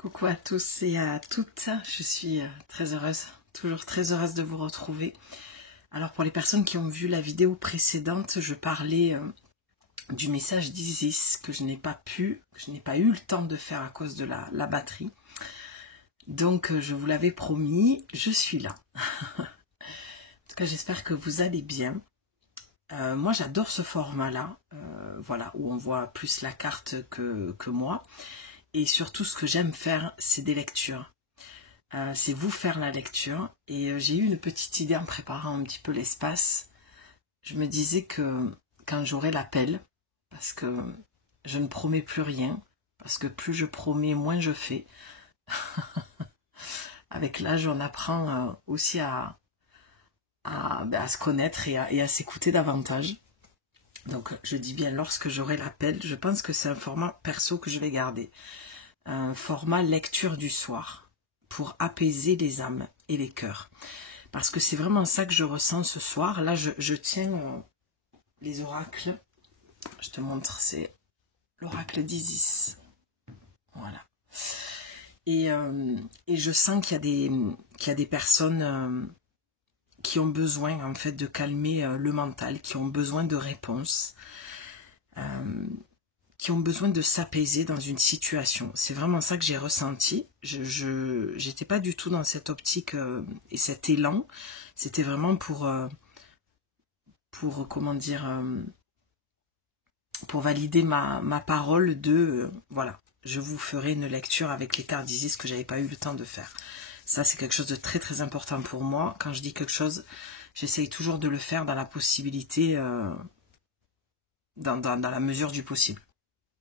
Coucou à tous et à toutes, je suis très heureuse, toujours très heureuse de vous retrouver. Alors pour les personnes qui ont vu la vidéo précédente, je parlais du message d'Isis que je n'ai pas eu le temps de faire à cause de la batterie. Donc je vous l'avais promis, je suis là. En tout cas j'espère que vous allez bien. Moi j'adore ce format-là, voilà, où on voit plus la carte que moi. Et surtout, ce que j'aime faire, c'est des lectures. C'est vous faire la lecture. Et j'ai eu une petite idée en préparant un petit peu l'espace. Je me disais que quand j'aurai l'appel, parce que je ne promets plus rien, parce que plus je promets, moins je fais. Avec l'âge, on apprend aussi à se connaître et à s'écouter davantage. Donc, je dis bien lorsque j'aurai l'appel, je pense que c'est un format perso que je vais garder. Un format lecture du soir pour apaiser les âmes et les cœurs. Parce que c'est vraiment ça que je ressens ce soir. Là, je tiens les oracles. Je te montre, c'est l'oracle d'Isis. Voilà. Et je sens qu'il y a des personnes qui ont besoin en fait de calmer le mental, qui ont besoin de réponses, qui ont besoin de s'apaiser dans une situation. C'est vraiment ça que j'ai ressenti. Je n'étais pas du tout dans cette optique et cet élan. C'était vraiment pour comment dire, pour valider ma parole de voilà, je vous ferai une lecture avec les cartes d'Isis que j'avais pas eu le temps de faire. Ça, c'est quelque chose de très très important pour moi. Quand je dis quelque chose, j'essaye toujours de le faire dans la possibilité, dans la mesure du possible.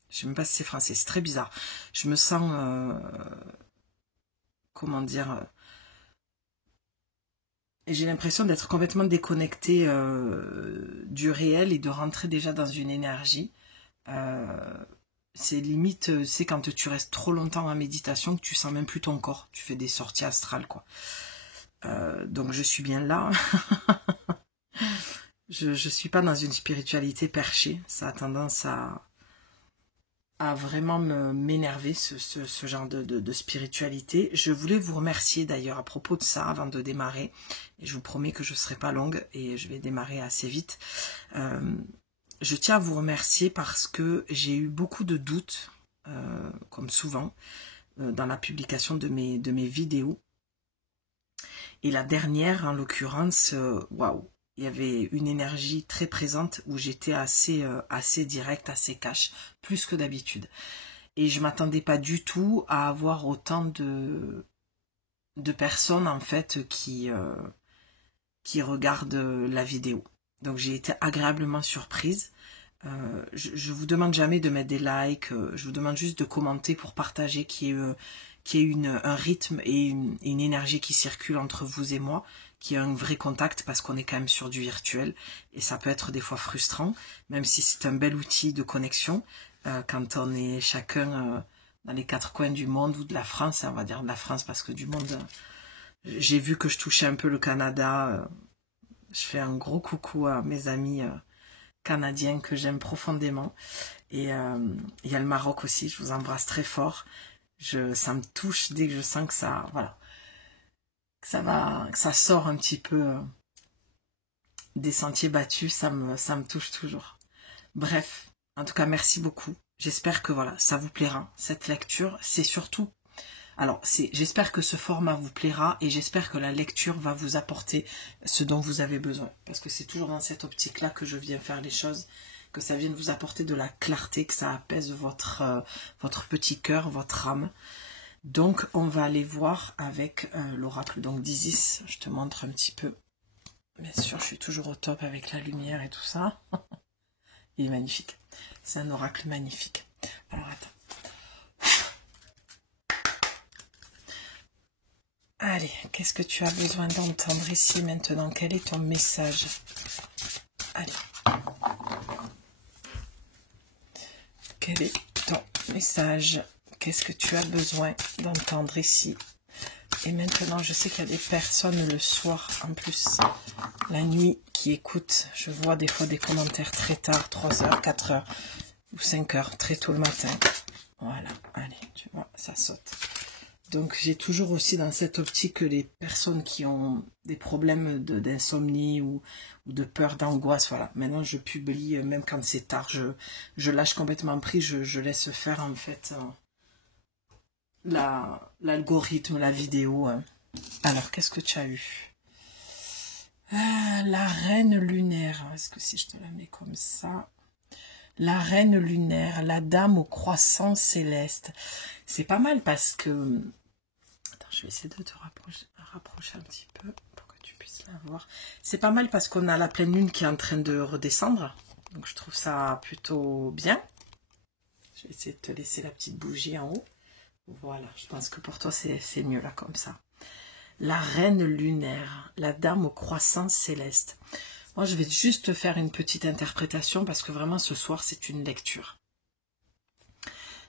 Je ne sais même pas si c'est français, c'est très bizarre. Je me sens, comment dire, j'ai l'impression d'être complètement déconnectée du réel et de rentrer déjà dans une énergie. C'est limite, c'est quand tu restes trop longtemps en méditation que tu sens même plus ton corps. Tu fais des sorties astrales, quoi. Donc je suis bien là. Je suis pas dans une spiritualité perchée. Ça a tendance à vraiment m'énerver, ce genre de spiritualité. Je voulais vous remercier d'ailleurs à propos de ça avant de démarrer. Et je vous promets que je ne serai pas longue et je vais démarrer assez vite. Je tiens à vous remercier parce que j'ai eu beaucoup de doutes, comme souvent, dans la publication de mes vidéos. Et la dernière, en l'occurrence, waouh! Il y avait une énergie très présente où j'étais assez directe, assez cash, plus que d'habitude. Et je ne m'attendais pas du tout à avoir autant de personnes en fait qui regardent la vidéo. Donc j'ai été agréablement surprise. Je vous demande jamais de mettre des likes, je vous demande juste de commenter pour partager qu'il y ait un rythme et une énergie qui circule entre vous et moi, qu'il y ait un vrai contact parce qu'on est quand même sur du virtuel et ça peut être des fois frustrant, même si c'est un bel outil de connexion quand on est chacun dans les quatre coins du monde ou de la France, on va dire de la France parce que du monde, j'ai vu que je touchais un peu le Canada, je fais un gros coucou à mes amis canadiens que j'aime profondément et il y a le Maroc aussi, je vous embrasse très fort. Ça me touche dès que je sens que ça, voilà, que ça sort un petit peu des sentiers battus, ça me touche toujours. Bref, en tout cas, merci beaucoup. J'espère que voilà, ça vous plaira, cette lecture. C'est surtout, alors, j'espère que ce format vous plaira et j'espère que la lecture va vous apporter ce dont vous avez besoin. Parce que c'est toujours dans cette optique-là que je viens faire les choses, que ça vienne vous apporter de la clarté, que ça apaise votre petit cœur, votre âme. Donc, on va aller voir avec l'oracle d'Isis. Je te montre un petit peu. Bien sûr, je suis toujours au top avec la lumière et tout ça. Il est magnifique. C'est un oracle magnifique. Alors, attends. Allez, qu'est-ce que tu as besoin d'entendre ici maintenant? Quel est ton message? Allez. Quel est ton message? Qu'est-ce que tu as besoin d'entendre ici? Et maintenant, je sais qu'il y a des personnes le soir, en plus, la nuit, qui écoutent. Je vois des fois des commentaires très tard, 3 heures, 4 heures ou 5 heures, très tôt le matin. Voilà, allez, tu vois, ça saute. Donc j'ai toujours aussi dans cette optique que les personnes qui ont des problèmes d'insomnie ou de peur, d'angoisse, voilà. Maintenant je publie, même quand c'est tard, je lâche complètement prise, je laisse faire en fait l'algorithme, la vidéo. Alors qu'est-ce que tu as eu? Ah, la reine lunaire. Est-ce que si je te la mets comme ça? La reine lunaire, la dame au croissant céleste. C'est pas mal parce que... Je vais essayer de te rapprocher un petit peu pour que tu puisses la voir. C'est pas mal parce qu'on a la pleine lune qui est en train de redescendre. Donc je trouve ça plutôt bien. Je vais essayer de te laisser la petite bougie en haut. Voilà, je pense que pour toi c'est mieux là comme ça. La reine lunaire, la dame au croissant céleste. Moi je vais juste te faire une petite interprétation parce que vraiment ce soir c'est une lecture.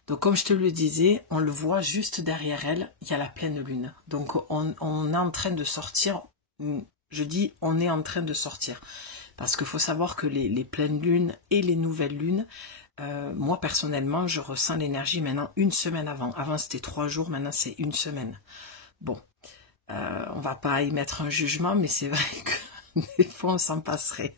Donc comme je te le disais, on le voit juste derrière elle, il y a la pleine lune. Donc on est en train de sortir, je dis on est en train de sortir. Parce qu'il faut savoir que les pleines lunes et les nouvelles lunes, moi personnellement je ressens l'énergie maintenant une semaine avant. Avant c'était 3 jours, maintenant c'est une semaine. Bon, on va pas y mettre un jugement, mais c'est vrai que des fois on s'en passerait.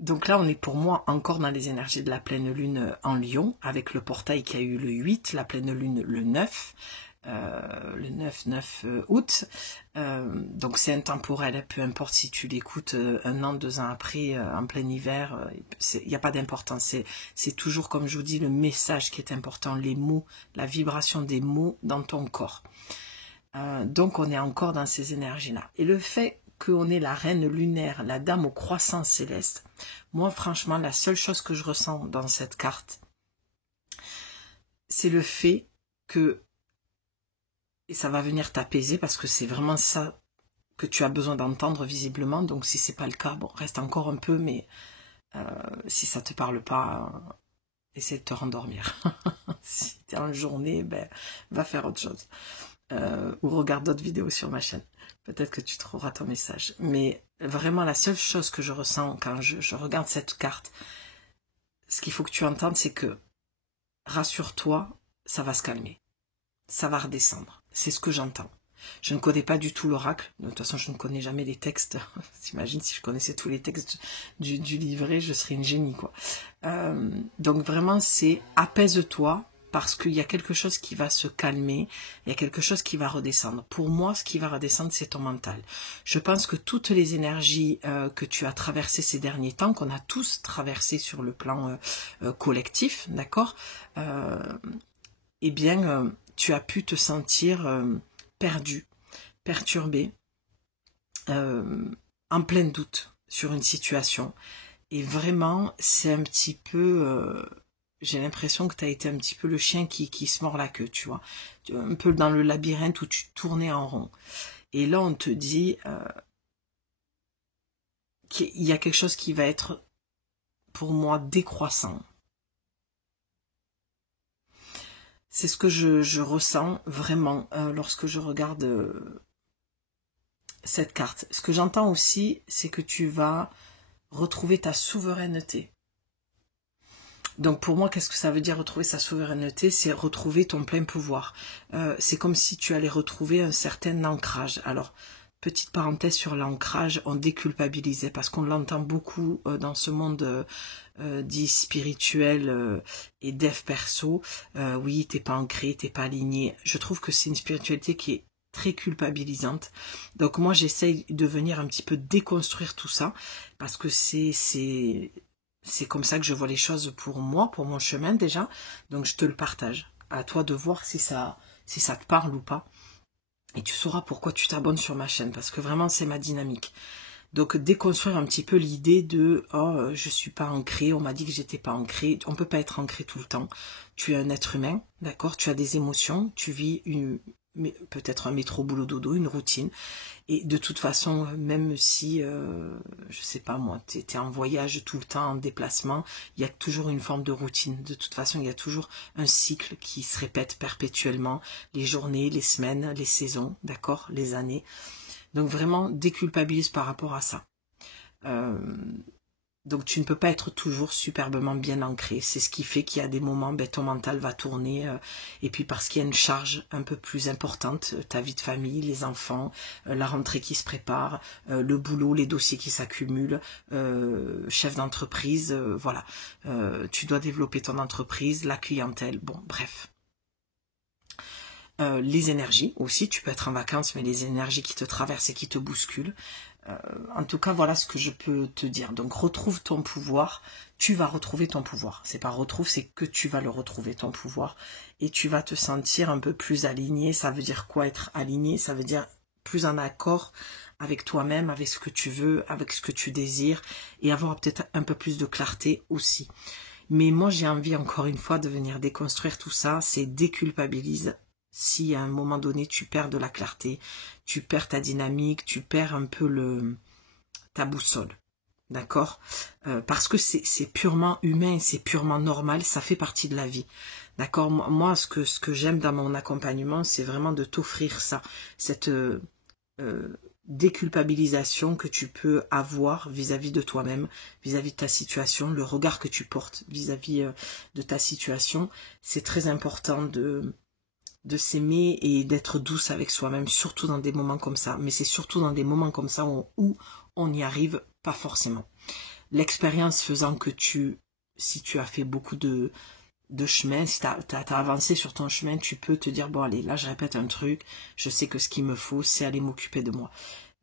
Donc là, on est pour moi encore dans les énergies de la pleine lune en Lion, avec le portail qui a eu le 8, la pleine lune le 9, le 9 août. Donc c'est intemporel, peu importe si tu l'écoutes 1 an, 2 ans après, en plein hiver, il n'y a pas d'importance. C'est toujours, comme je vous dis, le message qui est important, les mots, la vibration des mots dans ton corps. Donc on est encore dans ces énergies-là. Et le fait qu'on est la reine lunaire, la dame au croissant céleste, moi franchement la seule chose que je ressens dans cette carte, c'est le fait que, et ça va venir t'apaiser parce que c'est vraiment ça que tu as besoin d'entendre visiblement, donc si c'est pas le cas, bon reste encore un peu, mais si ça te parle pas, essaie de te rendormir. Si tu es en journée, ben, va faire autre chose. Ou regarde d'autres vidéos sur ma chaîne. Peut-être que tu trouveras ton message. Mais vraiment, la seule chose que je ressens quand je regarde cette carte, ce qu'il faut que tu entendes, c'est que, rassure-toi, ça va se calmer. Ça va redescendre. C'est ce que j'entends. Je ne connais pas du tout l'oracle. De toute façon, je ne connais jamais les textes. T'imagines, si je connaissais tous les textes du livret, je serais une génie, quoi. Donc vraiment, c'est apaise-toi, parce qu'il y a quelque chose qui va se calmer, il y a quelque chose qui va redescendre. Pour moi, ce qui va redescendre, c'est ton mental. Je pense que toutes les énergies que tu as traversées ces derniers temps, qu'on a tous traversées sur le plan collectif, d'accord, eh bien, tu as pu te sentir perdu, perturbé, en plein doute sur une situation. Et vraiment, c'est un petit peu... j'ai l'impression que tu as été un petit peu le chien qui se mord la queue, tu vois. Un peu dans le labyrinthe où tu tournais en rond. Et là, on te dit qu'il y a quelque chose qui va être, pour moi, décroissant. C'est ce que je ressens vraiment lorsque je regarde cette carte. Ce que j'entends aussi, c'est que tu vas retrouver ta souveraineté. Donc pour moi, qu'est-ce que ça veut dire retrouver sa souveraineté? C'est retrouver ton plein pouvoir. C'est comme si tu allais retrouver un certain ancrage. Alors, petite parenthèse sur l'ancrage, on déculpabilisait parce qu'on l'entend beaucoup dans ce monde dit spirituel et dev perso. Oui, t'es pas ancré, t'es pas aligné. Je trouve que c'est une spiritualité qui est très culpabilisante. Donc moi, j'essaye de venir un petit peu déconstruire tout ça parce que c'est comme ça que je vois les choses pour moi, pour mon chemin déjà. Donc je te le partage. À toi de voir si ça te parle ou pas. Et tu sauras pourquoi tu t'abonnes sur ma chaîne. Parce que vraiment c'est ma dynamique. Donc déconstruire un petit peu l'idée de « Oh, je suis pas ancré, on m'a dit que j'étais pas ancré. » On peut pas être ancré tout le temps. Tu es un être humain, d'accord? Tu as des émotions, tu vis peut-être un métro boulot dodo, une routine. Et de toute façon, même si, je sais pas moi, tu es en voyage tout le temps, en déplacement, il y a toujours une forme de routine. De toute façon, il y a toujours un cycle qui se répète perpétuellement. Les journées, les semaines, les saisons, d'accord, les années. Donc vraiment, déculpabilise par rapport à ça. Donc tu ne peux pas être toujours superbement bien ancré. C'est ce qui fait qu'il y a des moments, ben, ton mental va tourner. Et puis parce qu'il y a une charge un peu plus importante, ta vie de famille, les enfants, la rentrée qui se prépare, le boulot, les dossiers qui s'accumulent, chef d'entreprise, voilà. Tu dois développer ton entreprise, la clientèle, bon, bref. Les énergies aussi, tu peux être en vacances, mais les énergies qui te traversent et qui te bousculent. En tout cas, voilà ce que je peux te dire. Donc, retrouve ton pouvoir. Tu vas retrouver ton pouvoir. C'est pas retrouve, c'est que tu vas le retrouver, ton pouvoir. Et tu vas te sentir un peu plus aligné. Ça veut dire quoi être aligné? Ça veut dire plus en accord avec toi-même, avec ce que tu veux, avec ce que tu désires. Et avoir peut-être un peu plus de clarté aussi. Mais moi, j'ai envie, encore une fois, de venir déconstruire tout ça. C'est déculpabilise. Si à un moment donné tu perds de la clarté, tu perds ta dynamique, tu perds un peu ta boussole, d'accord, parce que c'est purement humain, c'est purement normal, ça fait partie de la vie, d'accord. Moi, ce que j'aime dans mon accompagnement, c'est vraiment de t'offrir ça, cette déculpabilisation que tu peux avoir vis-à-vis de toi-même, vis-à-vis de ta situation, le regard que tu portes vis-à-vis de ta situation. C'est très important de s'aimer et d'être douce avec soi-même, surtout dans des moments comme ça. Mais c'est surtout dans des moments comme ça où on n'y arrive pas forcément. L'expérience faisant que si tu as fait beaucoup de chemin, si tu as avancé sur ton chemin, tu peux te dire, bon allez, là je répète un truc, je sais que ce qu'il me faut, c'est aller m'occuper de moi.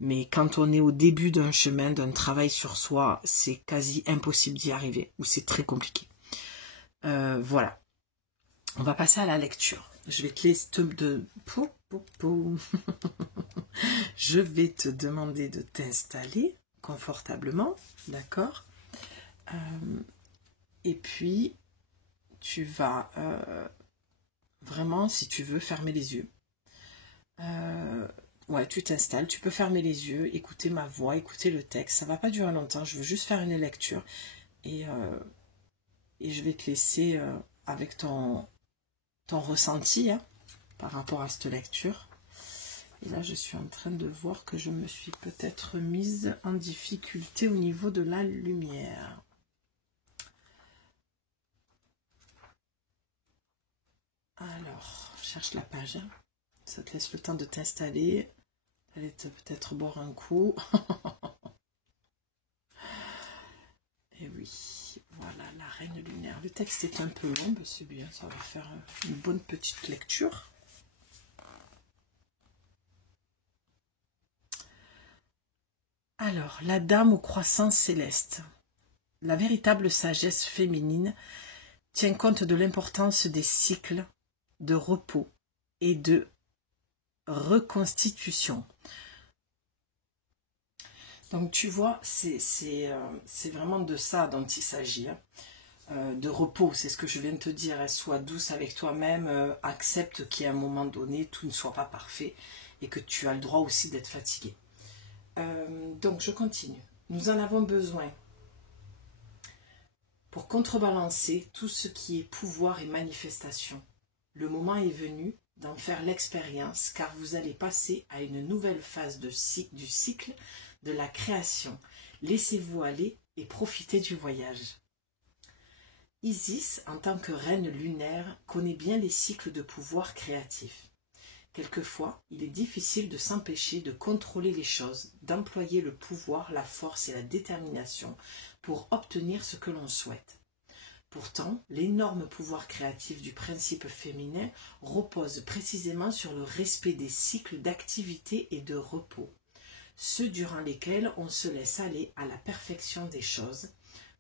Mais quand on est au début d'un chemin, d'un travail sur soi, c'est quasi impossible d'y arriver, ou c'est très compliqué. Voilà. On va passer à la lecture. Je vais te laisser Je vais te demander de t'installer confortablement, d'accord, et puis tu vas vraiment, si tu veux, fermer les yeux. Ouais, tu t'installes, tu peux fermer les yeux, écouter ma voix, écouter le texte. Ça va pas durer longtemps, je veux juste faire une lecture. Et je vais te laisser avec ton ressenti, hein, par rapport à cette lecture. Et là, je suis en train de voir que je me suis peut-être mise en difficulté au niveau de la lumière. Alors, cherche la page. Hein. Ça te laisse le temps de t'installer. Allez peut-être boire un coup. Et oui, voilà, la reine lunaire. Le texte est un peu long, celui-là, ça va faire une bonne petite lecture. Alors, la dame aux croissants célestes. La véritable sagesse féminine tient compte de l'importance des cycles de repos et de reconstitution. Donc tu vois, c'est vraiment de ça dont il s'agit. Hein. De repos, c'est ce que je viens de te dire. Sois douce avec toi-même, accepte qu'à un moment donné, tout ne soit pas parfait et que tu as le droit aussi d'être fatigué. Donc je continue. Nous en avons besoin pour contrebalancer tout ce qui est pouvoir et manifestation. Le moment est venu d'en faire l'expérience car vous allez passer à une nouvelle phase du cycle de la création. Laissez-vous aller et profitez du voyage. Isis, en tant que reine lunaire, connaît bien les cycles de pouvoir créatif. Quelquefois, il est difficile de s'empêcher de contrôler les choses, d'employer le pouvoir, la force et la détermination pour obtenir ce que l'on souhaite. Pourtant, l'énorme pouvoir créatif du principe féminin repose précisément sur le respect des cycles d'activité et de repos, ceux durant lesquels on se laisse aller à la perfection des choses,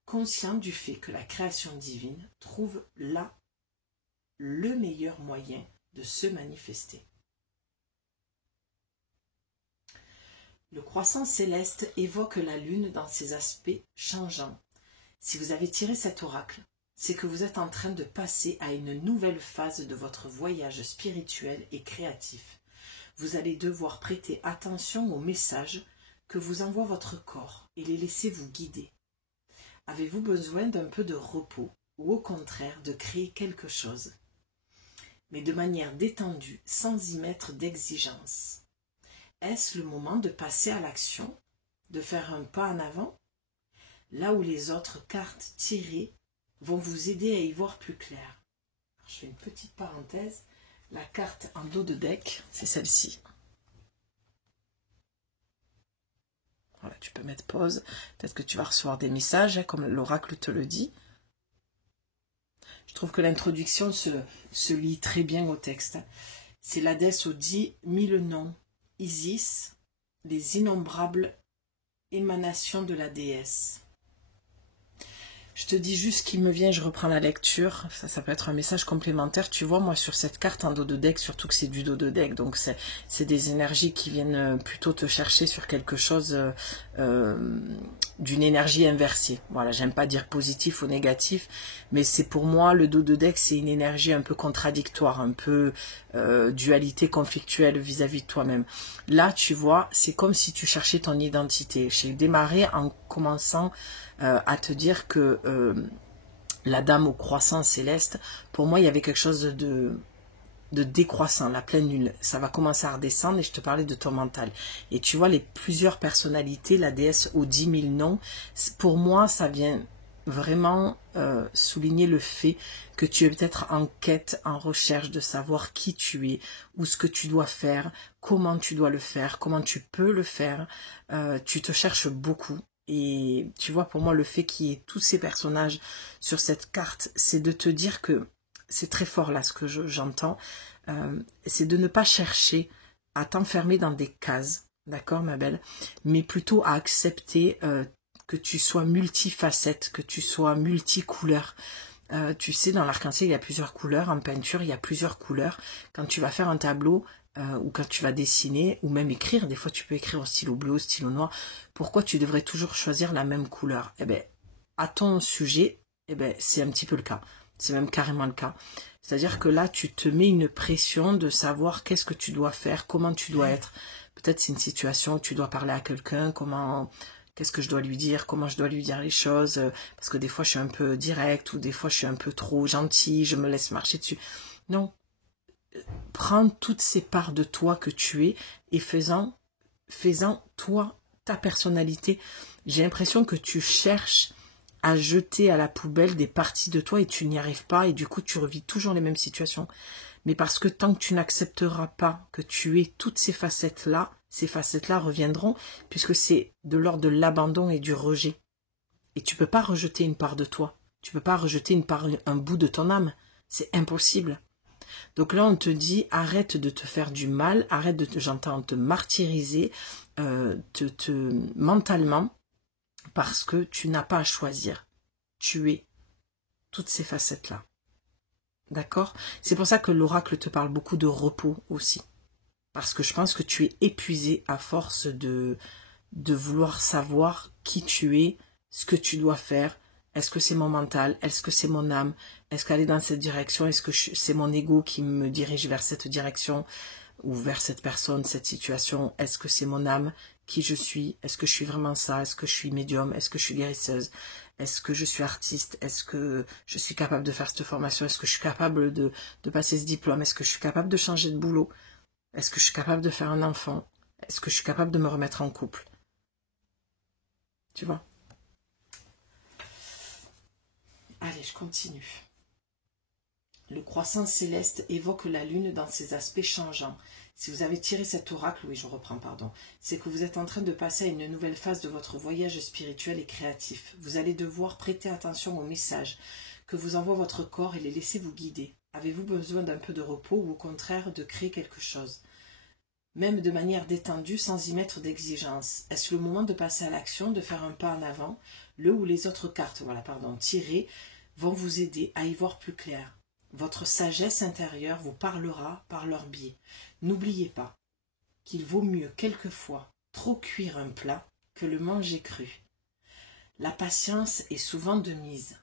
conscient du fait que la création divine trouve là le meilleur moyen de se manifester. Le croissant céleste évoque la lune dans ses aspects changeants. Si vous avez tiré cet oracle, c'est que vous êtes en train de passer à une nouvelle phase de votre voyage spirituel et créatif. Vous allez devoir prêter attention aux messages que vous envoie votre corps et les laisser vous guider. Avez-vous besoin d'un peu de repos ou au contraire de créer quelque chose, mais de manière détendue, sans y mettre d'exigence? Est-ce le moment de passer à l'action, de faire un pas en avant? là où les autres cartes tirées vont vous aider à y voir plus clair. Je fais une petite parenthèse. La carte en dos de deck, c'est celle-ci. Voilà, tu peux mettre pause. Peut-être que tu vas recevoir des messages, hein, comme l'oracle te le dit. Je trouve que l'introduction se lie très bien au texte. C'est la déesse aux 10 000 noms. Isis, les innombrables émanations de la déesse. Je te dis juste ce qui me vient, je reprends la lecture. Ça peut être un message complémentaire. Tu vois, moi, sur cette carte en dos de deck, surtout que c'est du dos de deck, donc c'est des énergies qui viennent plutôt te chercher sur quelque chose d'une énergie inversée. Voilà, j'aime pas dire positif ou négatif, mais c'est pour moi, le dos de deck, c'est une énergie un peu contradictoire, un peu dualité conflictuelle vis-à-vis de toi-même. Là, tu vois, c'est comme si tu cherchais ton identité. J'ai démarré en commençant à te dire que la dame au croissant céleste, pour moi, il y avait quelque chose de décroissant, la pleine lune. Ça va commencer à redescendre et je te parlais de ton mental. Et tu vois, les plusieurs personnalités, la déesse aux 10 000 noms, pour moi, ça vient vraiment souligner le fait que tu es peut-être en quête, en recherche de savoir qui tu es, ou ce que tu dois faire, comment tu dois le faire, comment tu peux le faire. Tu te cherches beaucoup. Et tu vois, pour moi, le fait qu'il y ait tous ces personnages sur cette carte, c'est de te dire que, c'est très fort là ce que j'entends, c'est de ne pas chercher à t'enfermer dans des cases, d'accord ma belle, mais plutôt à accepter que tu sois multifacette, que tu sois multicouleur. Tu sais, dans l'arc-en-ciel, il y a plusieurs couleurs, en peinture, il y a plusieurs couleurs. Quand tu vas faire un tableau, ou quand tu vas dessiner, ou même écrire, des fois tu peux écrire au stylo bleu, au stylo noir, pourquoi tu devrais toujours choisir la même couleur? Eh bien, à ton sujet, eh ben, c'est un petit peu le cas. C'est même carrément le cas. C'est-à-dire que là, tu te mets une pression de savoir qu'est-ce que tu dois faire, comment tu dois être. Peut-être c'est une situation où tu dois parler à quelqu'un, qu'est-ce que je dois lui dire, comment je dois lui dire les choses, parce que des fois je suis un peu direct, ou des fois je suis un peu trop gentille, je me laisse marcher dessus. Non. Prends toutes ces parts de toi que tu es et faisant toi, ta personnalité. J'ai l'impression que tu cherches à jeter à la poubelle des parties de toi et tu n'y arrives pas et du coup tu revis toujours les mêmes situations. Mais parce que tant que tu n'accepteras pas que tu es toutes ces facettes-là reviendront puisque c'est de l'ordre de l'abandon et du rejet. Et tu peux pas rejeter une part de toi. Tu peux pas rejeter un bout de ton âme. C'est impossible. Donc là, on te dit, arrête de te faire du mal, arrête de j'entends te martyriser mentalement, parce que tu n'as pas à choisir. Tu es toutes ces facettes-là. D'accord? C'est pour ça que l'oracle te parle beaucoup de repos aussi. Parce que je pense que tu es épuisé à force de vouloir savoir qui tu es, ce que tu dois faire. Est-ce que c'est mon mental? Est-ce que c'est mon âme? Est-ce qu'elle est dans cette direction? Est-ce que c'est mon ego qui me dirige vers cette direction ou vers cette personne, cette situation? Est-ce que c'est mon âme? Qui je suis? Est-ce que je suis vraiment ça? Est-ce que je suis médium? Est-ce que je suis guérisseuse? Est-ce que je suis artiste? Est-ce que je suis capable de faire cette formation? Est-ce que je suis capable de passer ce diplôme? Est-ce que je suis capable de changer de boulot? Est-ce que je suis capable de faire un enfant? Est-ce que je suis capable de me remettre en couple? Tu vois? Allez, je continue. Le croissant céleste évoque la lune dans ses aspects changeants. Si vous avez tiré cet oracle, oui, je reprends, pardon, c'est que vous êtes en train de passer à une nouvelle phase de votre voyage spirituel et créatif. Vous allez devoir prêter attention aux messages que vous envoie votre corps et les laisser vous guider. Avez-vous besoin d'un peu de repos ou au contraire de créer quelque chose? Même de manière détendue, sans y mettre d'exigence. Est-ce le moment de passer à l'action, de faire un pas en avant? Le ou les autres cartes, tirées, vont vous aider à y voir plus clair. Votre sagesse intérieure vous parlera par leur biais. N'oubliez pas qu'il vaut mieux quelquefois trop cuire un plat que le manger cru. La patience est souvent de mise.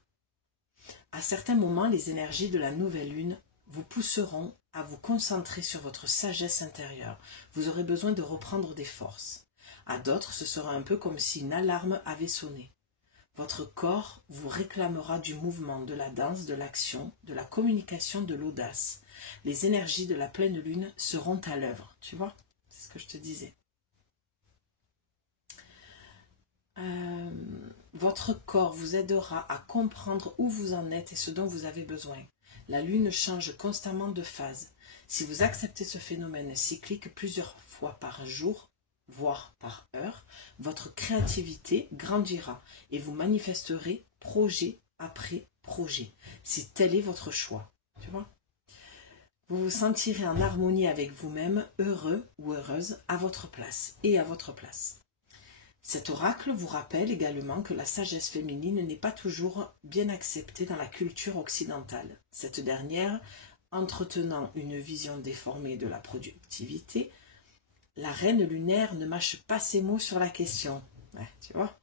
À certains moments, les énergies de la nouvelle lune vous pousseront à vous concentrer sur votre sagesse intérieure. Vous aurez besoin de reprendre des forces. À d'autres, ce sera un peu comme si une alarme avait sonné. Votre corps vous réclamera du mouvement, de la danse, de l'action, de la communication, de l'audace. Les énergies de la pleine lune seront à l'œuvre. Tu vois, c'est ce que je te disais. Votre corps vous aidera à comprendre où vous en êtes et ce dont vous avez besoin. La lune change constamment de phase. Si vous acceptez ce phénomène cyclique plusieurs fois par jour, voire par heure, votre créativité grandira et vous manifesterez projet après projet, si tel est votre choix. Tu vois ? Vous vous sentirez en harmonie avec vous-même, heureux ou heureuse à votre place et à votre place. Cet oracle vous rappelle également que la sagesse féminine n'est pas toujours bien acceptée dans la culture occidentale. Cette dernière, entretenant une vision déformée de la productivité, la reine lunaire ne mâche pas ses mots sur la question. Ouais, tu vois ?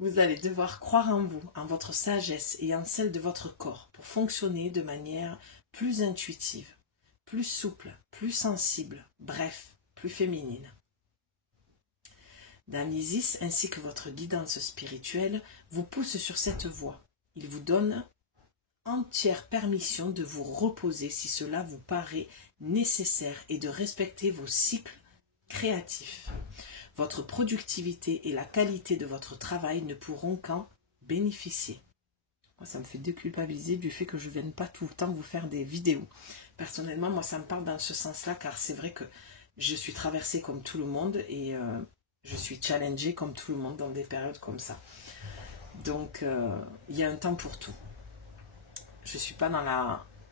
Vous allez devoir croire en vous, en votre sagesse et en celle de votre corps pour fonctionner de manière plus intuitive, plus souple, plus sensible, bref, plus féminine. Dame Isis ainsi que votre guidance spirituelle vous poussent sur cette voie. Il vous donne entière permission de vous reposer si cela vous paraît nécessaire et de respecter vos cycles créatifs. Votre productivité et la qualité de votre travail ne pourront qu'en bénéficier. Moi, ça me fait déculpabiliser du fait que je ne vienne pas tout le temps vous faire des vidéos. Personnellement, moi, ça me parle dans ce sens-là, car c'est vrai que je suis traversée comme tout le monde et je suis challengée comme tout le monde dans des périodes comme ça. Donc, il y a un temps pour tout. Je ne suis pas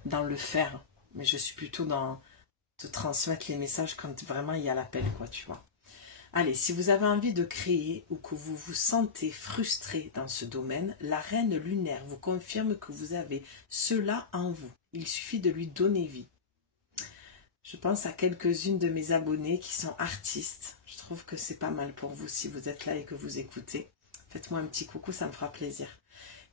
dans le faire, mais je suis plutôt dans te transmettre les messages quand vraiment il y a l'appel, quoi, tu vois. Allez, si vous avez envie de créer ou que vous vous sentez frustré dans ce domaine, la reine lunaire vous confirme que vous avez cela en vous. Il suffit de lui donner vie. Je pense à quelques-unes de mes abonnés qui sont artistes. Je trouve que c'est pas mal pour vous si vous êtes là et que vous écoutez. Faites-moi un petit coucou, ça me fera plaisir.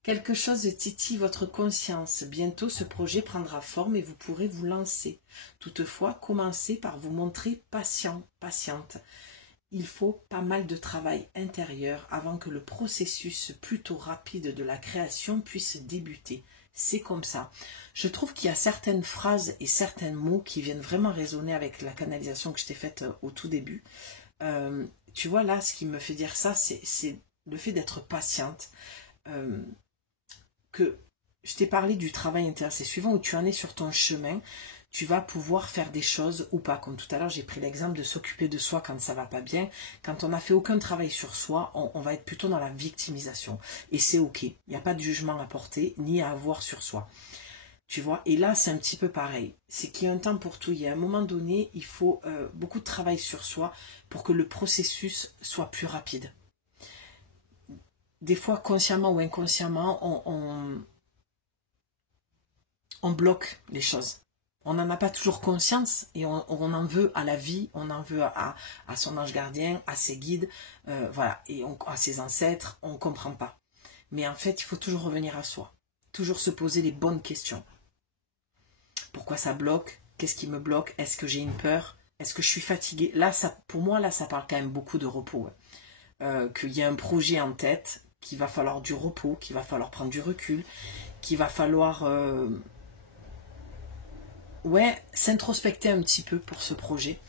Quelque chose titille votre conscience. Bientôt, ce projet prendra forme et vous pourrez vous lancer. Toutefois, commencez par vous montrer patient, patiente. Il faut pas mal de travail intérieur avant que le processus plutôt rapide de la création puisse débuter. C'est comme ça. Je trouve qu'il y a certaines phrases et certains mots qui viennent vraiment résonner avec la canalisation que je t'ai faite au tout début. Tu vois là, ce qui me fait dire ça, c'est le fait d'être patiente. Que je t'ai parlé du travail intérieur. C'est suivant où tu en es sur ton chemin, tu vas pouvoir faire des choses ou pas. Comme tout à l'heure, j'ai pris l'exemple de s'occuper de soi quand ça va pas bien. Quand on n'a fait aucun travail sur soi, on va être plutôt dans la victimisation. Et c'est ok. Il n'y a pas de jugement à porter, ni à avoir sur soi. Tu vois, et là, c'est un petit peu pareil. C'est qu'il y a un temps pour tout. Il y a un moment donné, il faut beaucoup de travail sur soi pour que le processus soit plus rapide. Des fois, consciemment ou inconsciemment, on bloque les choses. On n'en a pas toujours conscience et on en veut à la vie, on en veut à son ange gardien, à ses guides, voilà, et à ses ancêtres, on ne comprend pas. Mais en fait, il faut toujours revenir à soi, toujours se poser les bonnes questions. Pourquoi ça bloque? Qu'est-ce qui me bloque? Est-ce que j'ai une peur? Est-ce que je suis fatiguée? Là, pour moi, là, ça parle quand même beaucoup de repos. Qu'il y a un projet en tête, qu'il va falloir du repos, qu'il va falloir prendre du recul, qu'il va falloir... s'introspecter un petit peu pour ce projet.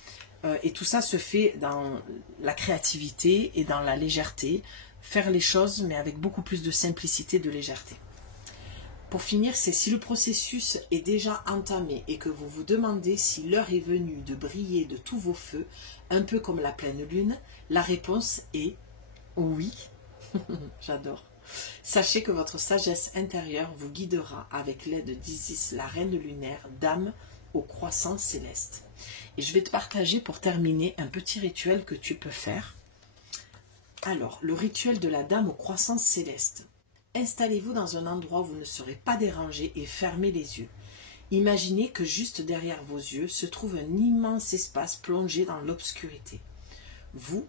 Et tout ça se fait dans la créativité et dans la légèreté. Faire les choses, mais avec beaucoup plus de simplicité, de légèreté. Pour finir, c'est si le processus est déjà entamé et que vous vous demandez si l'heure est venue de briller de tous vos feux, un peu comme la pleine lune, la réponse est oui. J'adore. Sachez que votre sagesse intérieure vous guidera avec l'aide d'Isis, la reine lunaire, dame au croissant céleste. Et je vais te partager pour terminer un petit rituel que tu peux faire. Alors, le rituel de la dame au croissant céleste. Installez-vous dans un endroit où vous ne serez pas dérangé et fermez les yeux. Imaginez que juste derrière vos yeux se trouve un immense espace plongé dans l'obscurité. Vous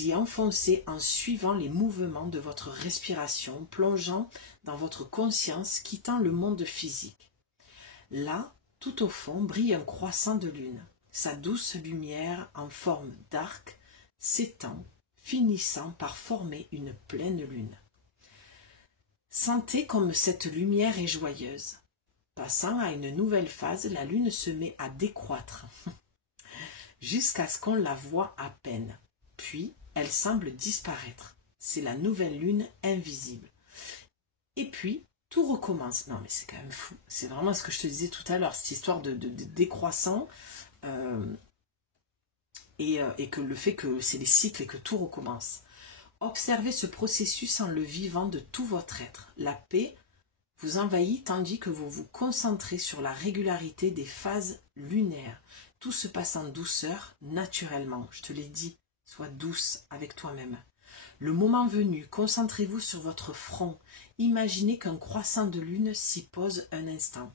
y enfoncez en suivant les mouvements de votre respiration, plongeant dans votre conscience, quittant le monde physique. Là, tout au fond, brille un croissant de lune. Sa douce lumière en forme d'arc s'étend, finissant par former une pleine lune. Sentez comme cette lumière est joyeuse. Passant à une nouvelle phase, la lune se met à décroître, jusqu'à ce qu'on la voie à peine. Puis, elle semble disparaître. C'est la nouvelle lune invisible. Et puis, tout recommence. Non, mais c'est quand même fou. C'est vraiment ce que je te disais tout à l'heure, cette histoire de décroissant. Et que le fait que c'est les cycles et que tout recommence. Observez ce processus en le vivant de tout votre être. La paix vous envahit tandis que vous vous concentrez sur la régularité des phases lunaires. Tout se passe en douceur, naturellement. Je te l'ai dit, sois douce avec toi-même. Le moment venu, concentrez-vous sur votre front. Imaginez qu'un croissant de lune s'y pose un instant.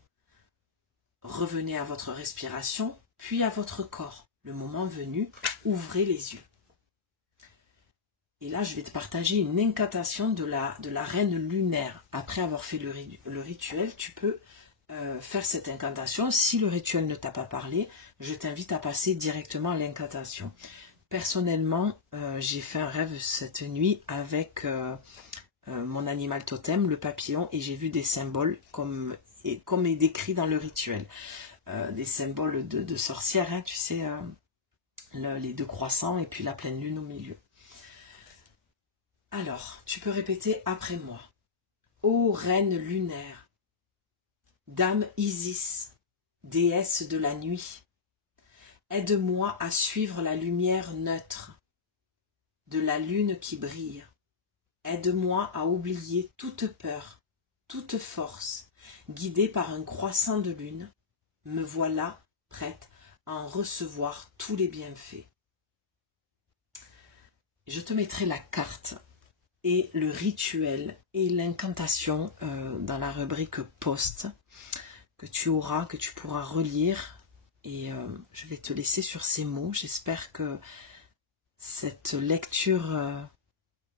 Revenez à votre respiration, puis à votre corps. Le moment venu, ouvrez les yeux. Et là, je vais te partager une incantation de la reine lunaire. Après avoir fait le rituel, tu peux faire cette incantation. Si le rituel ne t'a pas parlé, je t'invite à passer directement à l'incantation. Personnellement, j'ai fait un rêve cette nuit avec mon animal totem, le papillon, et j'ai vu des symboles comme est décrit dans le rituel. Des symboles de sorcière, hein, tu sais, les deux croissants et puis la pleine lune au milieu. Alors, tu peux répéter après moi. Ô reine lunaire, dame Isis, déesse de la nuit, aide-moi à suivre la lumière neutre de la lune qui brille. Aide-moi à oublier toute peur, toute force, guidée par un croissant de lune. Me voilà prête à en recevoir tous les bienfaits. Je te mettrai la carte et le rituel et l'incantation dans la rubrique post que tu pourras relire. Et je vais te laisser sur ces mots. J'espère que cette lecture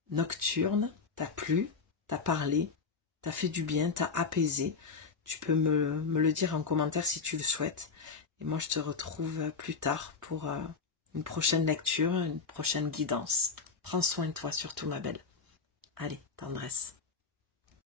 nocturne t'a plu, t'a parlé, t'a fait du bien, t'a apaisé. Tu peux me le dire en commentaire si tu le souhaites. Et moi, je te retrouve plus tard pour une prochaine lecture, une prochaine guidance. Prends soin de toi surtout, ma belle. Allez, tendresse.